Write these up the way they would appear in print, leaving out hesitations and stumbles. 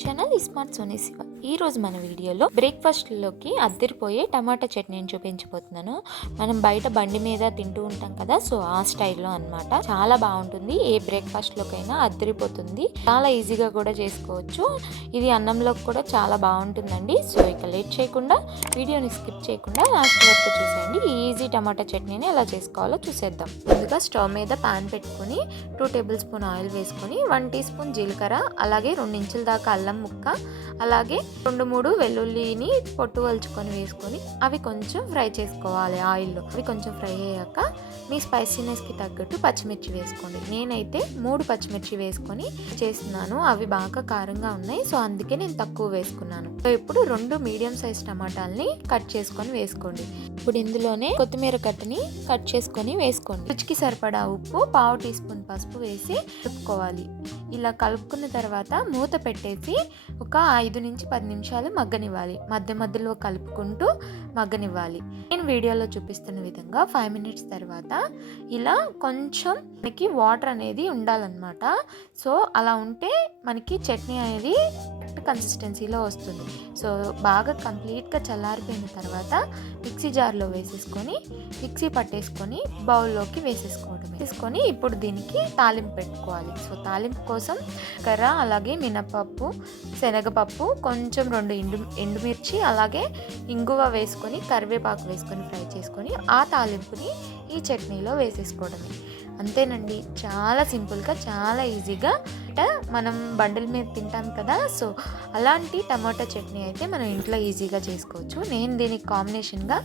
Channel smart Sony Shiva. ఈ రోజు మన వీడియోలో బ్రేక్ఫాస్ట్ లోకి అద్దరిపోయే టమాటా చట్నీని చూపించబోతున్నాను. మనం బయట బండి మీద తింటూ ఉంటాం కదా, సో ఆ స్టైల్లో అన్నమాట. చాలా బాగుంటుంది. ఏ బ్రేక్ఫాస్ట్ లోకైనా అద్దరిపోతుంది. చాలా ఈజీగా కూడా చేసుకోవచ్చు. ఇది అన్నంలోకి కూడా చాలా బాగుంటుందండి. సో ఇక లేట్ చేయకుండా వీడియోని స్కిప్ చేయకుండా లాస్ట్ వరకు చూసేయండి. ఈ ఈజీ టమాటా చట్నీని ఎలా చేసుకోవాలో చూసేద్దాం. ముందుగా స్టవ్ మీద పాన్ పెట్టుకుని 2 టేబుల్ స్పూన్ ఆయిల్ వేసుకొని 1 టీ స్పూన్ జీలకర్ర, అలాగే 2 ఇంచుల దాకా అల్లం ముక్క, అలాగే 2-3 వెల్లుల్లిని పొట్టు వలుచుకొని వేసుకొని అవి కొంచెం ఫ్రై చేసుకోవాలి ఆయిల్లో. అవి కొంచెం ఫ్రై అయ్యాక మీ స్పైసీనెస్కి తగ్గట్టు పచ్చిమిర్చి వేసుకోండి. నేనైతే 3 పచ్చిమిర్చి వేసుకొని చేస్తున్నాను. అవి బాగా కారంగా ఉన్నాయి, సో అందుకే నేను తక్కువ వేసుకున్నాను. సో ఇప్పుడు 2 మీడియం సైజ్ టమాటాలని కట్ చేసుకొని వేసుకోండి. ఇప్పుడు ఇందులోనే కొత్తిమీర కట్టని కట్ చేసుకొని వేసుకోండి. రుచికి సరిపడా ఉప్పు, 1/2 టీ స్పూన్ పసుపు వేసి కలుపుకోవాలి. ఇలా కలుపుకున్న తర్వాత మూత పెట్టేసి ఒక 5 నుంచి 10 నిమిషాలు మగ్గనివ్వాలి. మధ్య మధ్యలో కలుపుకుంటూ మగ్గనివ్వాలి. నేను వీడియోలో చూపిస్తున్న విధంగా 5 మినిట్స్ తర్వాత ఇలా కొంచెం మనకి వాటర్ అనేది ఉండాలన్నమాట. సో అలా ఉంటే మనకి చట్నీ అనేది కన్సిస్టెన్సీలో వస్తుంది. సో బాగా కంప్లీట్గా చల్లారిపోయిన తర్వాత మిక్సీ జార్లో వేసేసుకొని మిక్సీ పట్టేసుకొని బౌల్లోకి వేసేసుకొని ఇప్పుడు దీనికి తాలింపు పెట్టుకోవాలి. సో తాలింపు కోసం కర్ర, అలాగే మినపప్పు, శనగపప్పు, కొంచెం 2 ఎండుమిర్చి, అలాగే ఇంగువ వేసుకొని కరివేపాకు వేసుకొని ఫ్రై చేసుకొని ఆ తాలింపుని ఈ చట్నీలో వేసేసుకోవడమే. అంతేనండి. చాలా సింపుల్గా, చాలా ఈజీగా మనం బండిల మీద తింటాం కదా, సో అలాంటి టమాటా చట్నీ అయితే మనం ఇంట్లో ఈజీగా చేసుకోవచ్చు. నేను దీనికి కాంబినేషన్గా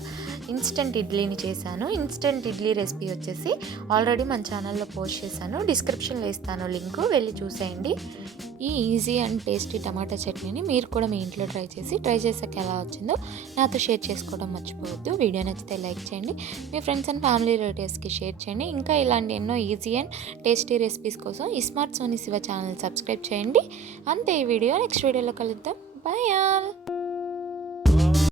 ఇన్స్టెంట్ ఇడ్లీని చేశాను. ఇన్స్టెంట్ ఇడ్లీ రెసిపీ వచ్చేసి ఆల్రెడీ మన ఛానల్లో పోస్ట్ చేశాను. డిస్క్రిప్షన్లో ఇస్తాను లింక్, వెళ్ళి చూసేయండి. ఈ ఈజీ అండ్ టేస్టీ టమాటా చట్నీని మీరు కూడా మీ ఇంట్లో ట్రై చేసాక ఎలా వచ్చిందో నాతో షేర్ చేసుకోవడం మర్చిపోవద్దు. వీడియో నచ్చితే లైక్ చేయండి, మీ ఫ్రెండ్స్ అండ్ ఫ్యామిలీ రిలేటివ్స్కి షేర్ చేయండి. ఇంకా ఇలాంటి ఎన్నో ఈజీ అండ్ టేస్టీ రెసిపీస్ కోసం ఈ smart Sony Siva channel subscribe చేయండి. అంతే, ఈ వీడియో నెక్స్ట్ వీడియోలో కలుద్దాం. Bye all.